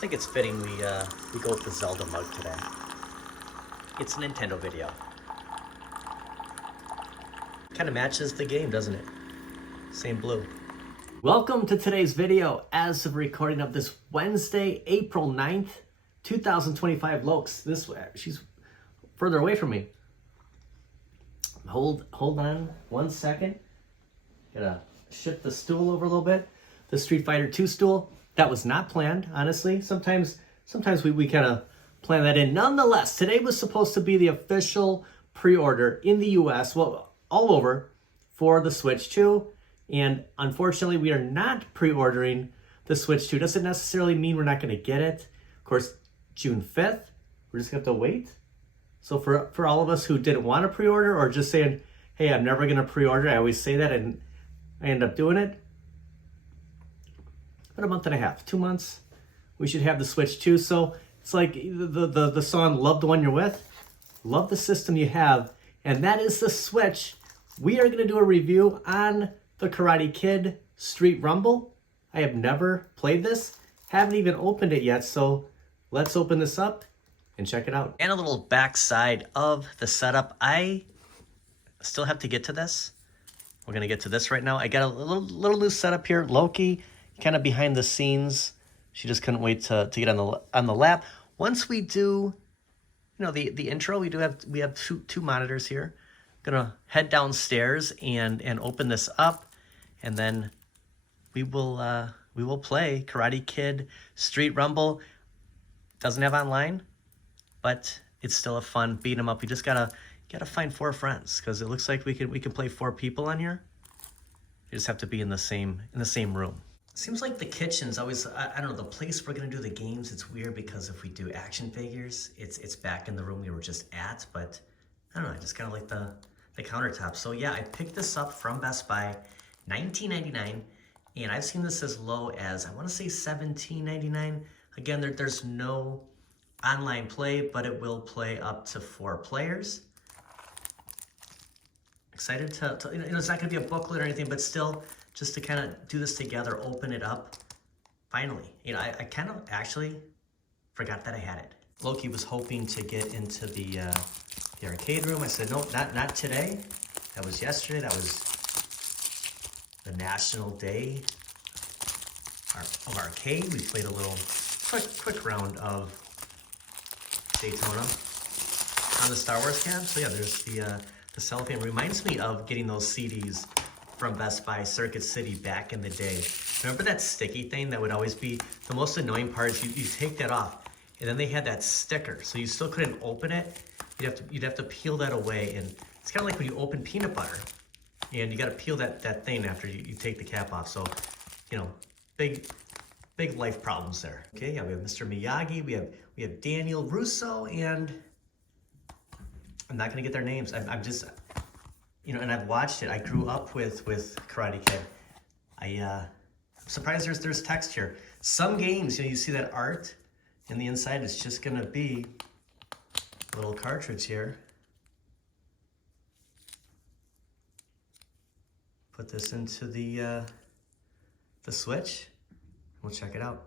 think it's fitting we go with the Zelda mug today. It's a Nintendo video. Kind of matches the game, doesn't it? Same blue. Welcome to today's video. As of recording of this Wednesday, April 9th, 2025. Lokes, this way, she's further away from me. Hold on 1 second. Gotta shift the stool over a little bit. The Street Fighter 2 stool. That was not planned, honestly. Sometimes we kind of plan that in. Nonetheless, today was supposed to be the official pre-order in the US, well, all over, for the Switch 2. And unfortunately, we are not pre-ordering the Switch 2. Doesn't necessarily mean we're not going to get it. Of course, June 5th, we're just going to have to wait. So for all of us who didn't want to pre-order or just saying, hey, I'm never going to pre-order, I always say that and I end up doing it. About a month and a half, 2 months, we should have the Switch 2. So it's like the song, Love the One You're With. Love the system you have. And that is the Switch. We are going to do a review on the Karate Kid Street Rumble. I have never played this. Haven't even opened it yet. So let's open this up and check it out. And a little backside of the setup. I still have to get to this. We're going to get to this right now. I got a little loose setup here. Loki, kind of behind the scenes. She just couldn't wait to get on the lap. Once we do, the intro, we have two monitors here. I'm gonna head downstairs and open this up, and then we will play Karate Kid Street Rumble. Doesn't have online, but it's still a fun beat 'em up. You just gotta find 4 friends, because it looks like we can play 4 people on here. You just have to be in the same room. Seems like the kitchen's always, I don't know, the place we're gonna do the games, it's weird because if we do action figures, it's back in the room we were just at, but I don't know, I just kind of like the countertop. So yeah, I picked this up from Best Buy, $19.99, and I've seen this as low as, I wanna say $17.99. Again, there's no online play, but it will play up to 4 players. Excited to it's not gonna be a booklet or anything, but still, just to kind of do this together, open it up. Finally, I kind of actually forgot that I had it. Loki was hoping to get into the arcade room. I said, nope, not today. That was yesterday. That was the National Day of Arcade. We played a little quick round of Daytona on the Star Wars cab. So yeah, there's the cellophane. Reminds me of getting those CDs from Best Buy, Circuit City, back in the day. Remember that sticky thing that would always be the most annoying part? Is you take that off, and then they had that sticker, so you still couldn't open it. You'd have to peel that away, and it's kind of like when you open peanut butter, and you got to peel that thing after you take the cap off. So, big life problems there. Okay, yeah, we have Mr. Miyagi, we have Daniel Russo, and I'm not gonna get their names. I'm just. And I've watched it. I grew up with Karate Kid. I'm surprised there's text here. Some games, you see that art in the inside. It's just gonna be a little cartridge here. Put this into the Switch. We'll check it out.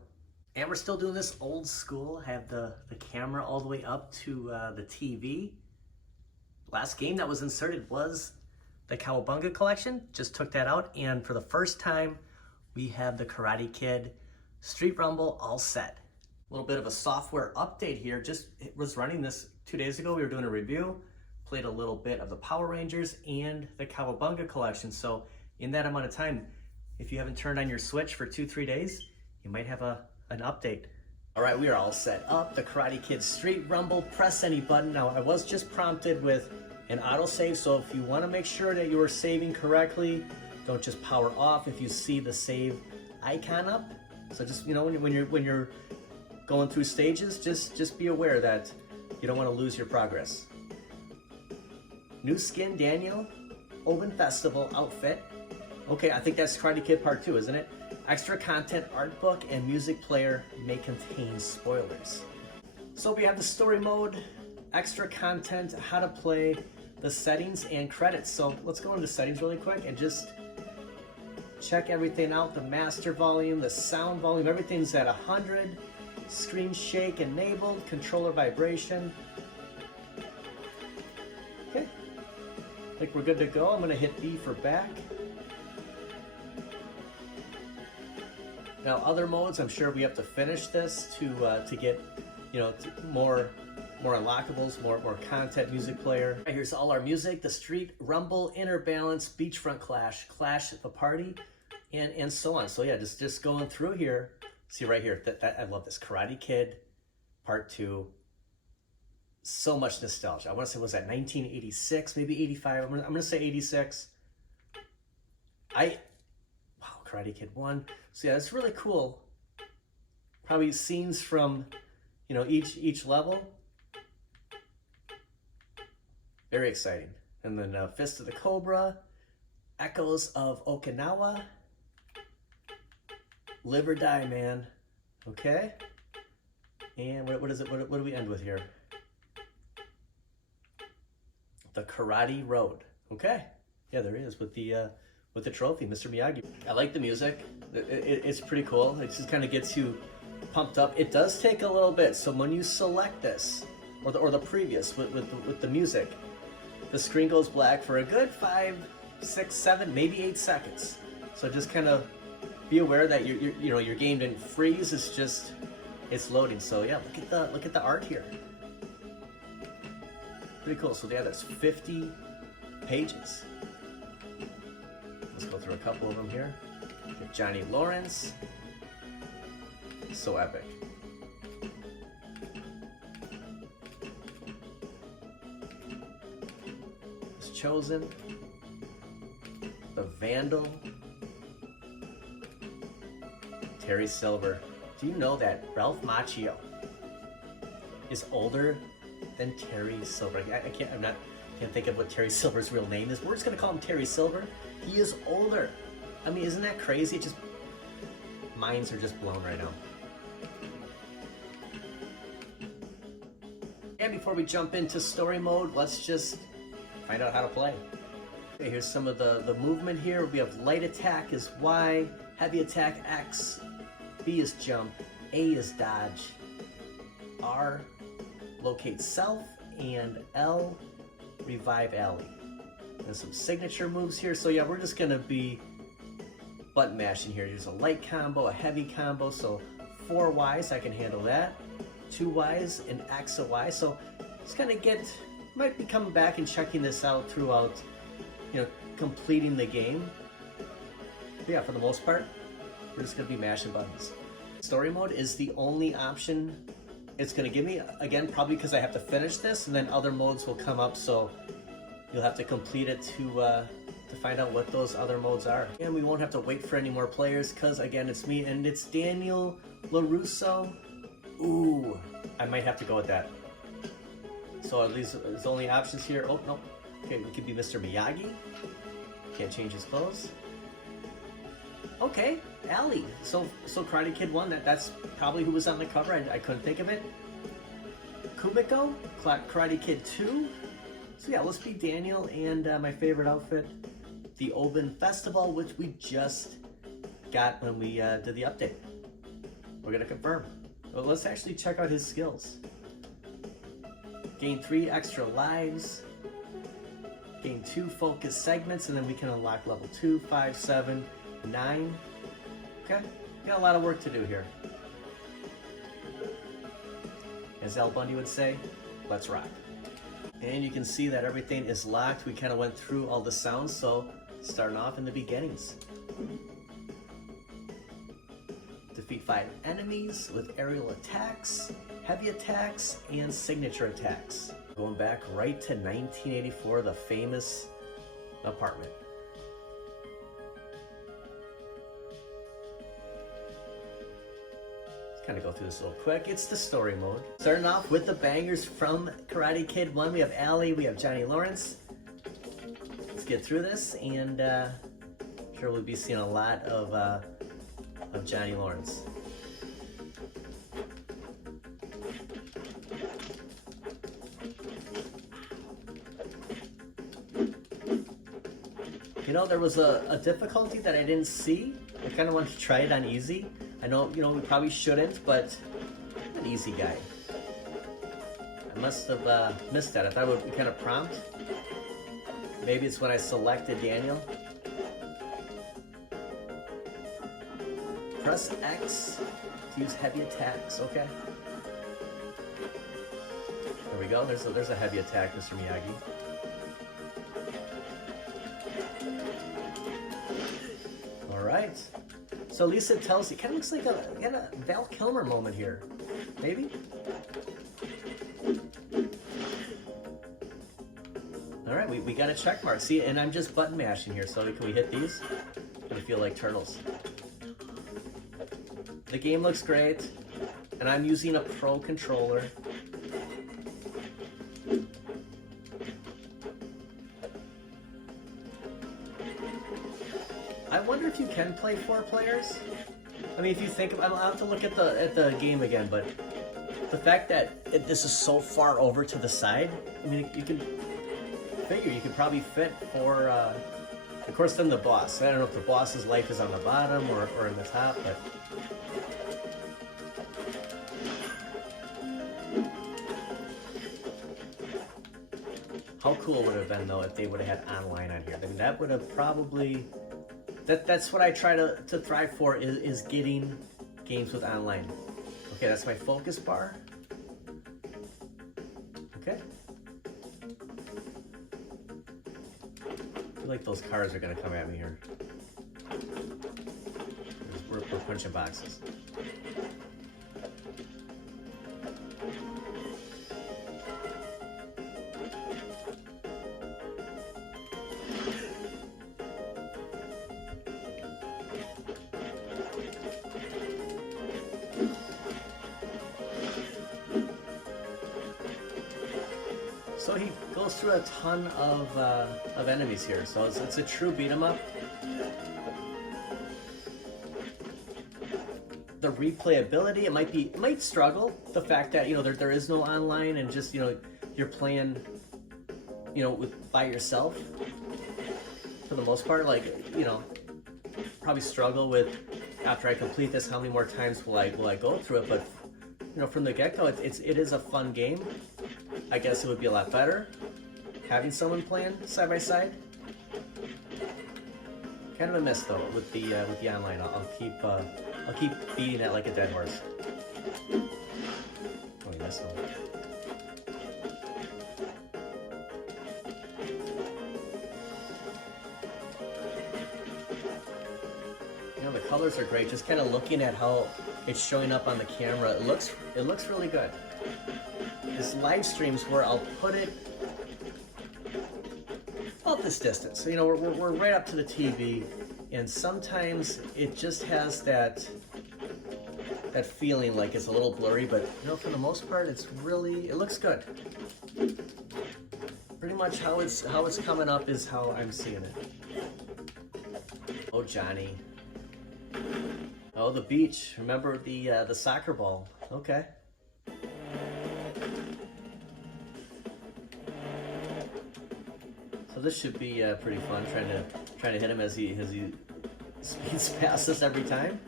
And we're still doing this old school. Have the camera all the way up to the TV. Last game that was inserted was the Cowabunga collection. Just took that out, and for the first time we have the Karate Kid Street Rumble all set. A little bit of a software update here. It was running this 2 days ago. We were doing a review, played a little bit of the Power Rangers and the Cowabunga collection. So in that amount of time, if you haven't turned on your Switch for 2-3 days, you might have an update. All right, we are all set up. The Karate Kid Street Rumble. Press any button. Now, I was just prompted with an autosave, so if you want to make sure that you are saving correctly, don't just power off if you see the save icon up. So just when you're going through stages, just be aware that you don't want to lose your progress. New skin Daniel Open Festival outfit. Okay, I think that's Karate Kid Part 2, isn't it? Extra content, art book, and music player may contain spoilers. So we have the story mode, extra content, how to play, the settings, and credits. So let's go into settings really quick and just check everything out. The master volume, the sound volume, everything's at 100. Screen shake enabled, controller vibration. Okay, I think we're good to go. I'm gonna hit B for back. Now other modes, I'm sure we have to finish this to get, you know, more unlockables, more content, music player. Right, here's all our music: the Street Rumble, Inner Balance, Beachfront Clash, Clash the Party, and so on. So yeah, just going through here. See right here, that I love this Karate Kid Part 2. So much nostalgia. I want to say, was that 1986, maybe 85? I'm gonna say 86. Wow, Karate Kid 1. So yeah, it's really cool. Probably scenes from, you know, each level. Very exciting. And then Fist of the Cobra, Echoes of Okinawa, Live or Die, man. Okay. And what is it? What do we end with here? The Karate Road. Okay. Yeah, there he is with the trophy, Mr. Miyagi. I like the music. It's pretty cool. It just kind of gets you pumped up. It does take a little bit. So when you select this, or the previous with the music, the screen goes black for a good 5, 6, 7, maybe 8 seconds. So just kind of be aware that your game didn't freeze. It's just loading. So yeah, look at the art here. Pretty cool. So yeah, that's 50 pages. Let's go through a couple of them here. Get Johnny Lawrence. So epic. It's Chosen. The Vandal. Terry Silver. Do you know that Ralph Macchio is older than Terry Silver? I can't think of what Terry Silver's real name is. We're just gonna call him Terry Silver. He is older. I mean, isn't that crazy? Minds are just blown right now. And before we jump into story mode, let's just find out how to play. Okay, here's some of the movement here. We have light attack is Y, heavy attack X, B is jump, A is dodge, R locate self, and L revive alley. And some signature moves here. So yeah, we're just gonna be button mashing here. There's a light combo, a heavy combo. So 4 Ys, I can handle that. 2 Ys, and X a Y. So just kind of might be coming back and checking this out throughout, you know, completing the game. But yeah, for the most part, we're just gonna be mashing buttons. Story mode is the only option it's gonna give me. Again, probably because I have to finish this, and then other modes will come up. So you'll have to complete it to find out what those other modes are. And we won't have to wait for any more players because, again, it's me and it's Daniel LaRusso. Ooh, I might have to go with that. So at least there's only options here. Oh, no. Okay, we could be Mr. Miyagi. Can't change his clothes. Okay, Ali. So Karate Kid 1, that's probably who was on the cover. I couldn't think of it. Kumiko, Karate Kid 2. So yeah, let's be Daniel, and my favorite outfit, the Open Festival, which we just got when we did the update. We're gonna confirm. Well, let's actually check out his skills. Gain 3 extra lives, gain 2 focus segments, and then we can unlock level 2, 5, 7, 9. Okay, got a lot of work to do here. As Al Bundy would say, let's rock. And you can see that everything is locked. We kind of went through all the sounds, so starting off in the beginnings. Defeat 5 enemies with aerial attacks, heavy attacks, and signature attacks. Going back right to 1984, the famous apartment. Kind of go through this a little quick. It's the story mode. Starting off with the bangers from Karate Kid 1. We have Ali, we have Johnny Lawrence. Let's get through this, and sure we'll be seeing a lot of Johnny Lawrence. You know, there was a difficulty that I didn't see. I kind of wanted to try it on easy. I know, you know, we probably shouldn't, but an easy guy. I must have missed that. I thought it would be kind of prompt. Maybe it's when I selected Daniel. Press X to use heavy attacks. Okay. There we go. There's a heavy attack, Mr. Miyagi. All right. So Lisa tells you, kind of looks like a Val Kilmer moment here. Maybe? All right, we got a check mark. See, and I'm just button mashing here, so can we hit these? Gonna feel like turtles. The game looks great, and I'm using a Pro controller. I wonder if you can play 4 players. I mean, if you think, I'll have to look at the game again, but the fact that this is so far over to the side, I mean, you can figure you could probably fit 4. Of course, then the boss. I don't know if the boss's life is on the bottom or in the top, but. How cool would it have been though if they would have had online on here? I mean, that would have probably. That's what I try to thrive for is getting games with online. Okay, that's my focus bar. Okay. I feel like those cars are gonna come at me here. We're punching boxes. So he goes through a ton of enemies here, so it's a true beat 'em up. The replayability, it might struggle. The fact that there is no online and just you're playing by yourself for the most part. Like probably struggle with after I complete this, how many more times will I go through it? But from the get-go, it is a fun game. I guess it would be a lot better having someone playing side by side. Kind of a miss though with the online. I'll keep beating it like a dead horse. Oh, you missed one. The colors are great. Just kind of looking at how it's showing up on the camera, it looks really good. This live streams where I'll put it about this distance. So, we're right up to the TV, and sometimes it just has that feeling like it's a little blurry, but for the most part, it looks good. Pretty much how it's coming up is how I'm seeing it. Oh, Johnny. Oh, the beach. Remember the soccer ball. Okay. So this should be pretty fun. Trying to hit him as he speeds past us every time.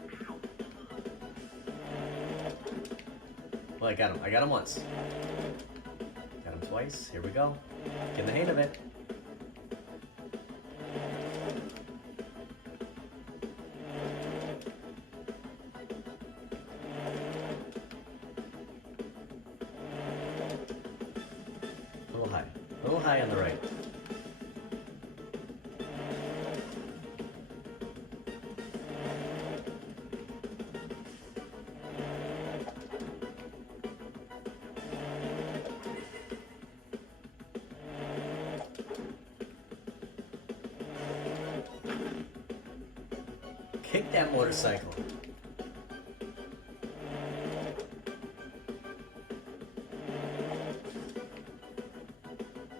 Well, I got him. I got him once. Got him twice. Here we go. Getting the hang of it. A little high on the right. Kick that motorcycle.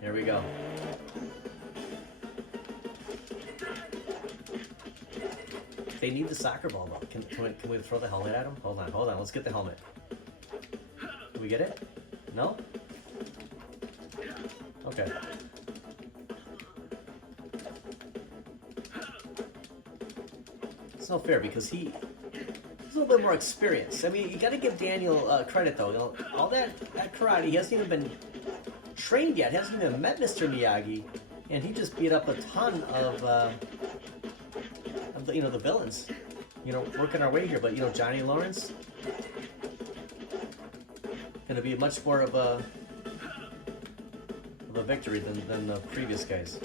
There we go. They need the soccer ball though. Can we throw the helmet at him? Hold on. Let's get the helmet. Can we get it? No? Okay. It's not fair because a little bit more experience. I mean, you got to give Daniel credit though. You know, all that karate, he hasn't even been trained yet. He hasn't even met Mr. Miyagi, and he just beat up a ton of the, the villains. Working our way here, but Johnny Lawrence gonna be much more of a victory than the previous guys.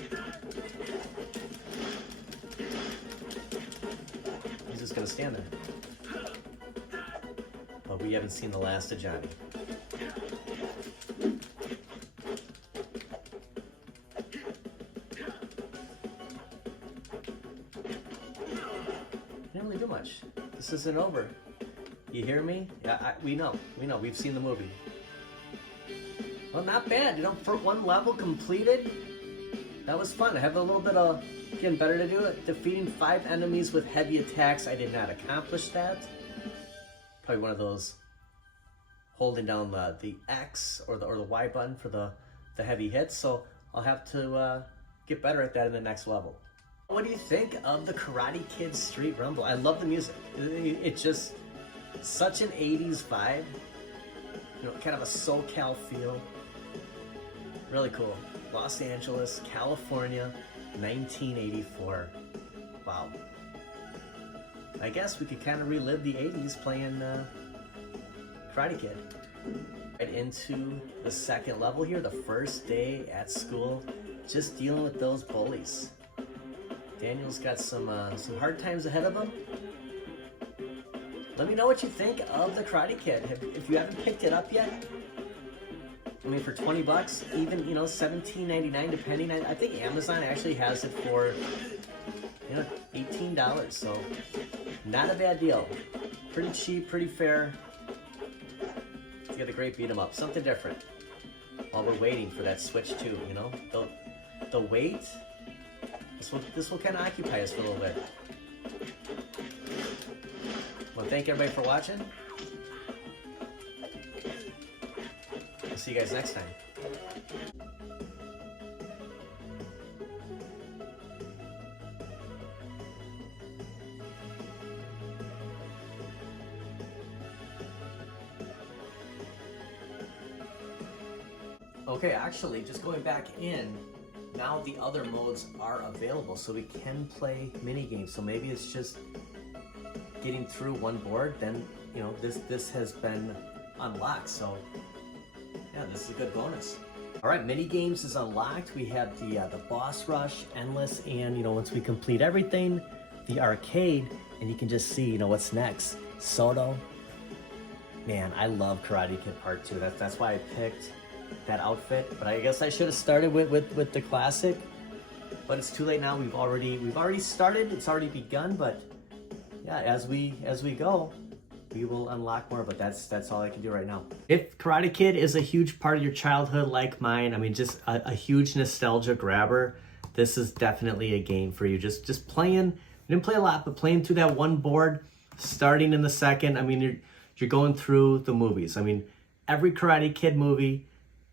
He's just gonna stand there. But we haven't seen the last of Johnny. Didn't really do much. This isn't over. You hear me? Yeah, we know. We've seen the movie. Well, not bad. For one level completed, that was fun. I have a little bit of getting better to do it. Defeating 5 enemies with heavy attacks. I did not accomplish that. Probably one of those holding down the X or the Y button for the heavy hits. So I'll have to get better at that in the next level. What do you think of the Karate Kid Street Rumble? I love the music. It's just such an 80s vibe. Kind of a SoCal feel. Really cool. Los Angeles, California, 1984. Wow. I guess we could kind of relive the 80s playing Karate Kid. Right into the second level here, the first day at school, just dealing with those bullies. Daniel's got some hard times ahead of him. Let me know what you think of the Karate Kid. If you haven't picked it up yet, I mean, for 20 bucks, even, $17.99 depending. I think Amazon actually has it for, $18. So not a bad deal. Pretty cheap, pretty fair. You get a great beat 'em up, something different. While we're waiting for that Switch 2, the wait. This will kind of occupy us for a little bit. Well, thank everybody for watching. I'll see you guys next time. Okay, actually, just going back in, now the other modes are available, so we can play mini games. So maybe it's just getting through one board, then this has been unlocked. So yeah, this is a good bonus. All right, mini games is unlocked. We have the boss rush, endless, and once we complete everything, the arcade, and you can just see what's next. Soto. Man, I love Karate Kid Part 2. That's why I picked that outfit. But I guess I should have started with the classic. But it's too late now. We've already started. It's already begun. But yeah, as we go, we will unlock more. But that's all I can do right now. If Karate Kid is a huge part of your childhood like mine, I mean, just a huge nostalgia grabber, this is definitely a game for you. Just playing. We didn't play a lot, but playing through that one board, starting in the second. I mean, you're going through the movies. I mean, every Karate Kid movie,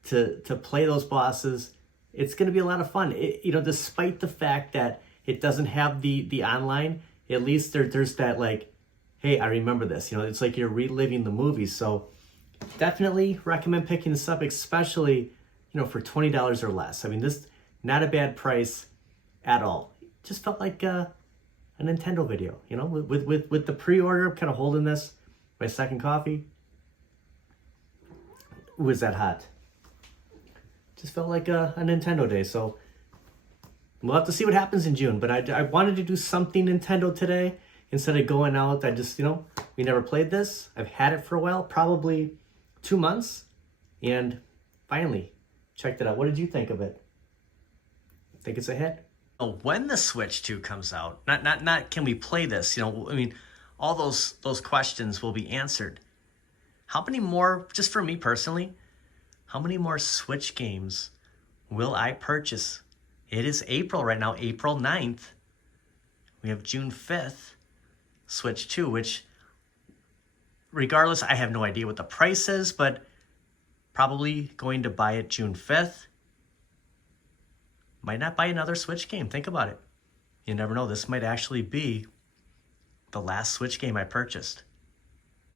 to play those bosses, it's going to be a lot of fun. Despite the fact that it doesn't have the online, at least there's that, like, hey, I remember this. It's like you're reliving the movies. So definitely recommend picking this up, especially for $20 or less. I mean, this not a bad price at all. Just felt like a Nintendo video. With the pre-order, I'm kind of holding this, my second coffee. Ooh, is that hot? Just felt like a Nintendo day. So we'll have to see what happens in June. But I wanted to do something Nintendo today instead of going out. I just, we never played this. I've had it for a while, probably 2 months. And finally, checked it out. What did you think of it? Think it's a hit? When the Switch 2 comes out, not can we play this? I mean, all those questions will be answered. How many more, just for me personally, how many more Switch games will I purchase? It is April right now, April 9th. We have June 5th, Switch 2, which, regardless, I have no idea what the price is, but probably going to buy it June 5th. Might not buy another Switch game. Think about it. You never know. This might actually be the last Switch game I purchased.